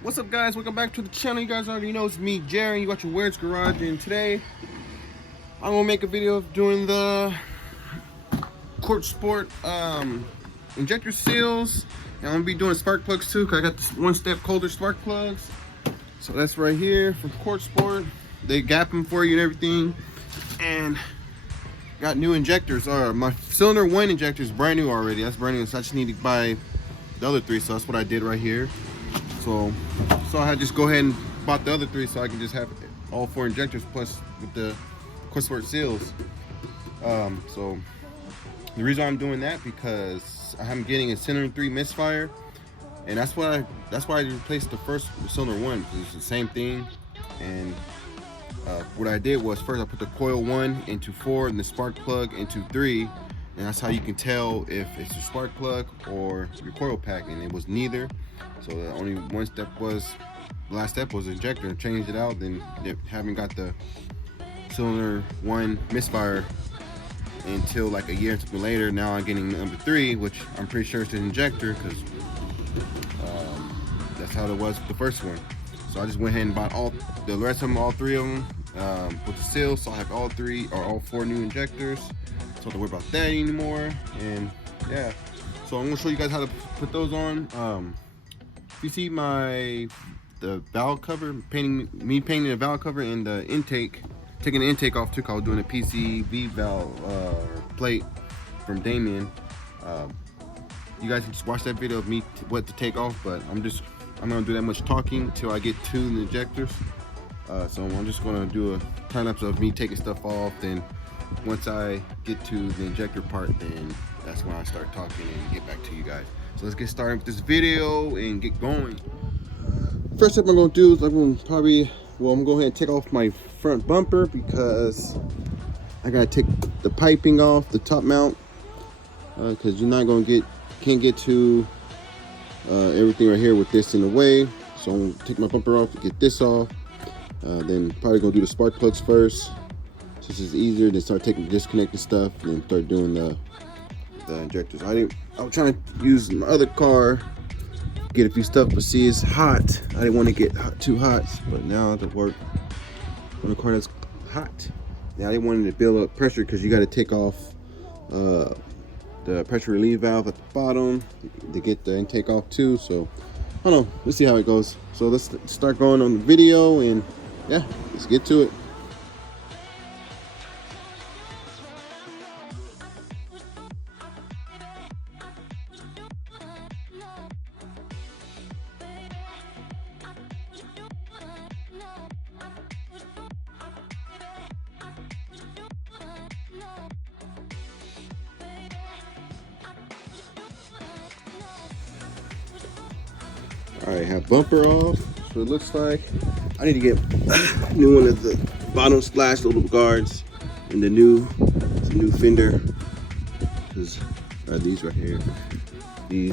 What's up, guys? Welcome back to the channel. You guys already know it's me, Jerry. You got your Words Garage, and today I'm gonna make a video of doing the corksport injector seals, and I'm gonna be doing spark plugs too, because I got this one-step colder spark plugs. So that's right here from corksport. They gap them for you and everything, and got new injectors. My cylinder 1 injector is brand new already. That's brand new, so I just need to buy the other 3. So that's what I did right here. So I had just go ahead and bought the other 3 so I can just have all 4 injectors plus with the corksport seals. So the reason I'm doing that, because I'm getting a cylinder 3 misfire, and that's why I replaced the first cylinder 1. It's the same thing. And what I did was, first I put the coil 1 into 4 and the spark plug into 3, and that's how you can tell if it's your spark plug or your coil pack, and it was neither. So the only one step was, the last step was the injector. Changed it out, then haven't got the cylinder 1 misfire until like a year or something later. Now I'm getting number 3, which I'm pretty sure is the injector, because that's how it was with the first one. So I just went ahead and bought all the rest of them, all 3 of them, with the seals. So I have all 3 or all 4 new injectors. So I don't have to worry about that anymore. And yeah, so I'm gonna show you guys how to put those on. If you see the valve cover, painting the valve cover and the intake, taking the intake off too, cause I was doing a PCV valve plate from Damien. You guys can just watch that video of me what to take off, but I'm gonna do that much talking until I get to the injectors. So I'm just gonna do a time lapse of me taking stuff off. Then once I get to the injector part, then that's when I start talking and get back to you guys. So let's get started with this video and get going. First step I'm gonna do is I'm gonna go ahead and take off my front bumper, because I gotta take the piping off the top mount, because you're not gonna can't get to everything right here with this in the way. So I'm gonna take my bumper off, get this off, then probably gonna do the spark plugs first. So this is easier, then start disconnecting stuff, and then start doing the injectors. I was trying to use my other car, get a few stuff, but see, it's hot. I didn't want to get too hot, but now it work on a car that's hot. Now I wanted to build up pressure, because you got to take off the pressure relief valve at the bottom to get the intake off too. So I don't know, let's see how it goes. So let's start going on the video, and yeah, let's get to it. All right, have bumper off. So it looks like I need to get a new one of the bottom splash little guards, and the new fender. These right here.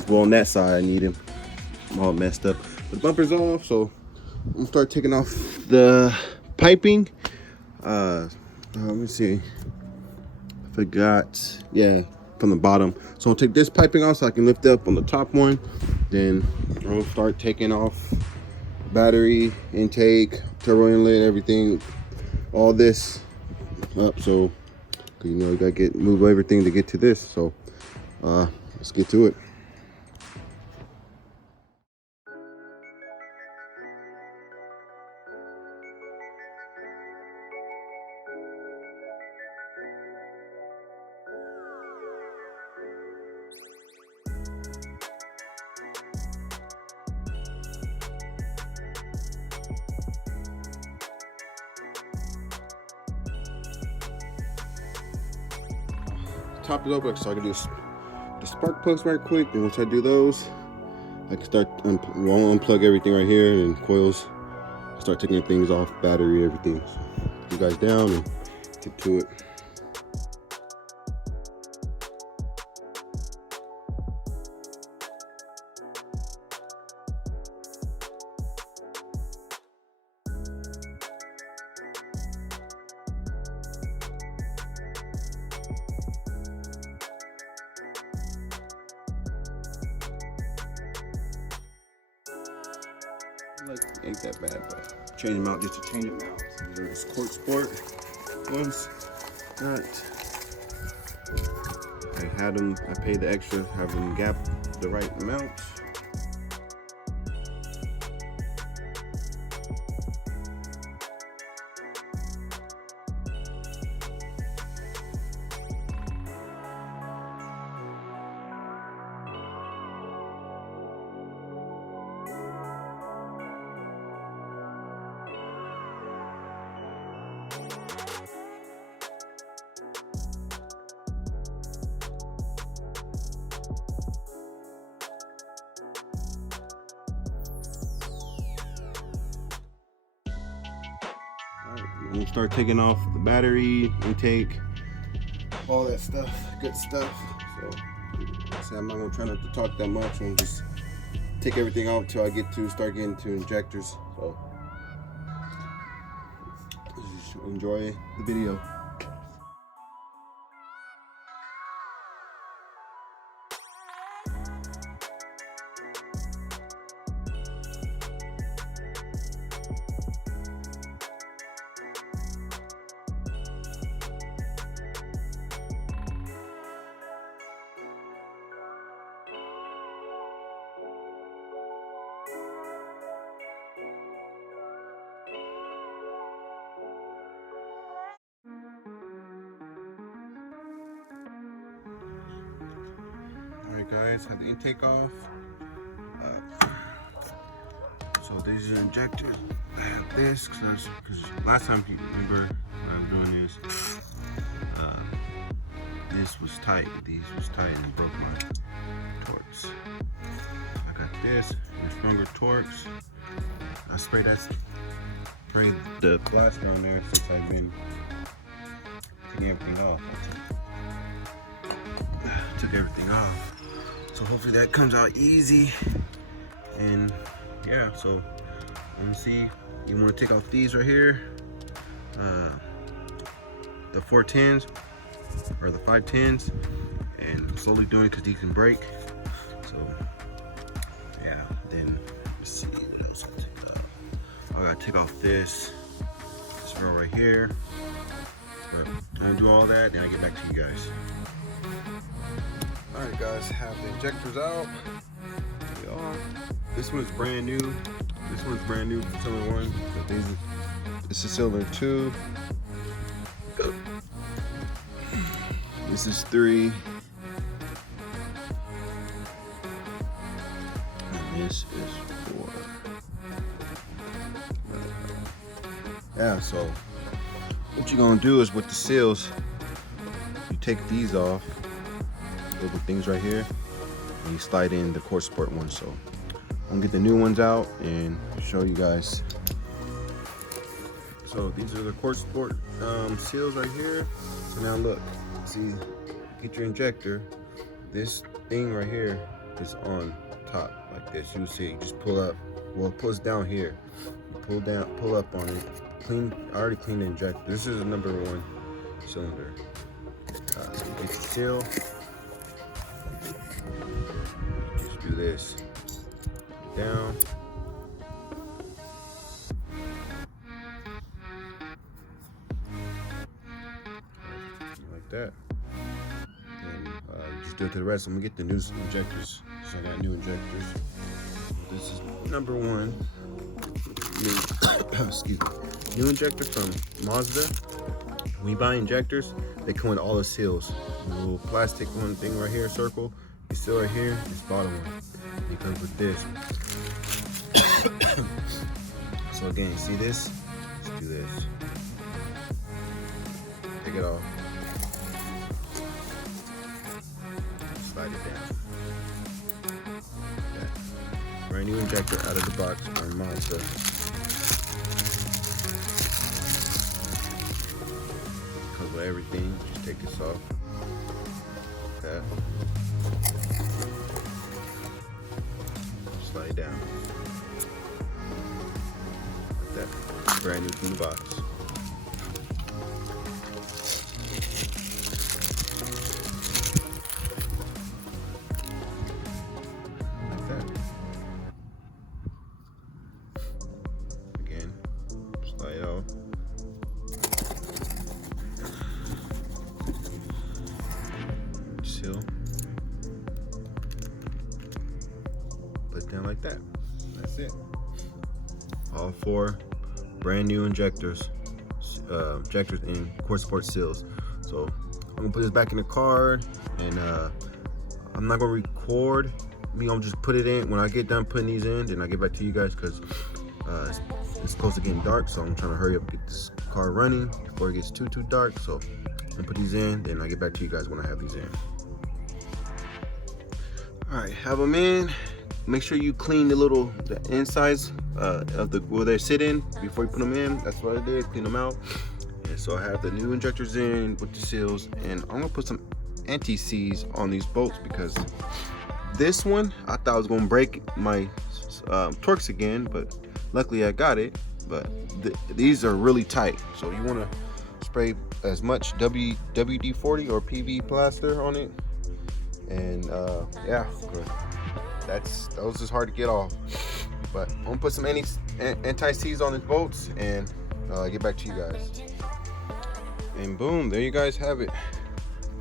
Well, on that side I need them. I'm all messed up. The bumper's off, so I'm gonna start taking off the piping. Let me see. I forgot. Yeah, from the bottom. So I'll take this piping off so I can lift up on the top one. Then I'll start taking off battery, intake, turbo inlet, everything, all this up. So you know, you gotta move everything to get to this. So let's get to it. Top it up so I can do the spark plugs right quick. Then once I do those, I can start unplug everything right here, and coils, start taking things off, battery, everything. So you guys down and get to it. Like, ain't that bad, but change them out just to change them out. These are just corksport ones. Alright. I had them, I paid the extra, have them gap the right amount. I'm gonna start taking off the battery intake, all that stuff, good stuff. So I'm not gonna try not to talk that much. I'm just take everything off until I start getting to injectors. So just enjoy the video. Alright guys, have the intake off. So these are injectors. I have this because last time, you remember when I was doing this was tight. These was tight and broke my Torx. I got this, stronger Torx. I sprayed the plaster on there since I've been taking everything off. Took everything off. So hopefully that comes out easy. And yeah, so let me see. You want to take off these right here, the 410s or the 510s, and I'm slowly doing it because these can break. So yeah, then let's see what else I take off. I gotta take off this row right here. But I'm gonna do all that, then I get back to you guys. Alright guys, have the injectors out. They are. This one's brand new. This one's brand new for cylinder 1. This is cylinder 2. This is 3. And this is 4. Yeah, so what you're gonna do is with the seals, you take these off. Little things right here, and you slide in the corksport ones. So I'm gonna get the new ones out and show you guys. So these are the corksport seals right here. So now look, see, get your injector. This thing right here is on top like this. You'll see. You just pull up. Well, it pulls down here. You pull down, pull up on it. Clean. I already cleaned the injector. This is a number 1 cylinder. It's seal. Just do this down, like that, and just do it to the rest. I'm gonna get the new injectors. So I got new injectors. This is number 1. Excuse me. New injector from Mazda. When you buy injectors, they come with all the seals. The little plastic one thing right here, circle. You seal right here, this bottom one. It comes with this. So again, you see this? Let's do this. Take it off. Slide it down. Okay. Brand new injector out of the box from Mazda. Comes with everything. Just take this off. Okay. Slide down. Like that. Brand new from the box. Like that. put it down like that. That's it. All 4 brand new injectors and corksport seals. So I'm gonna put this back in the car, and I'm not gonna record. I'm gonna just put it in. When I get done putting these in, then I get back to you guys, because it's close to getting dark. So I'm trying to hurry up and get this car running before it gets too dark. So I'm gonna put these in, then I get back to you guys when I have these in. All right, have them in. Make sure you clean the insides of where they sit in before you put them in. That's what I did, clean them out. And so I have the new injectors in with the seals, and I'm gonna put some anti-seize on these bolts, because this one I thought I was gonna break my Torx again, but luckily I got it. But these are really tight, so you want to spray as much WD-40 or PV plaster on it. And yeah, those is hard to get off. But I'm gonna put some anti-seize on these bolts, and get back to you guys. And boom, there you guys have it.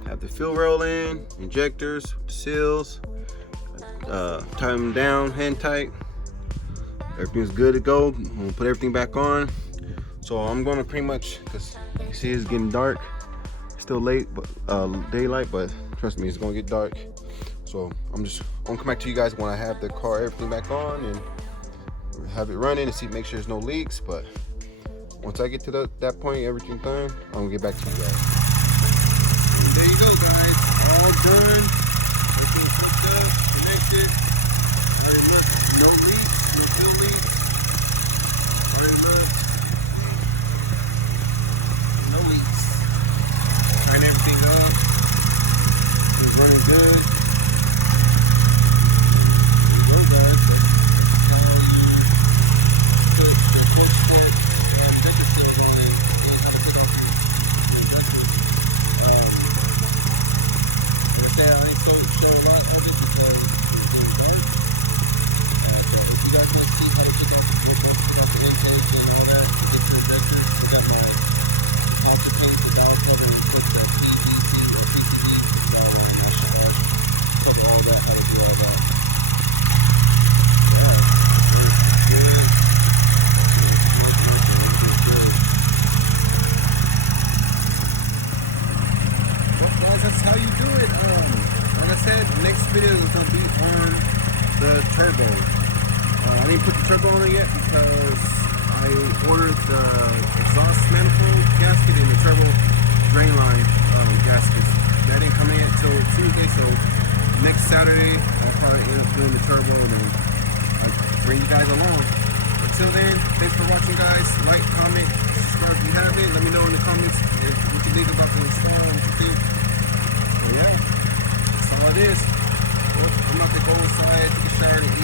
Have the fill rail in, injectors, seals, tie them down, hand tight. Everything's good to go. I'm gonna put everything back on. So I'm gonna pretty much, because you see it's getting dark, still late, but daylight, but trust me, it's gonna get dark. So I'm gonna come back to you guys when I have the car, everything back on, and have it running and make sure there's no leaks. But once I get to that point, everything done, I'm gonna get back to you guys. And there you go, guys, all done. Everything hooked up, connected. Already look, no leaks, no fill leaks. Already look, no leaks. Tighten everything up. It's running good. There you go, guys. That's how you put the corksport injector seals on it. They kind of took off the injectors. Like I said, I ain't show a lot of it because it's really dark. If you guys want to see how to check out the intakes and all that, get the injectors, I got my counterpaint, the valve cover, and put the PVC or PCV valve line. I should cover all that, how to do all that. Yeah, everything's good. Well, guys, that's how you do it. Like I said, the next video is going to be on the turbo. I didn't put the turbo on it yet because I ordered the exhaust manifold gasket and the turbo drain line gaskets. That didn't come in until Tuesday, so next Saturday I'll probably end up doing the turbo, and then I'll bring you guys along. Until then, thanks for watching, guys. Like, comment, subscribe if you haven't. Let me know in the comments what you think about the install, what you think. So yeah, that's all it is. Well, I'm about to go inside, take a shower, and eat.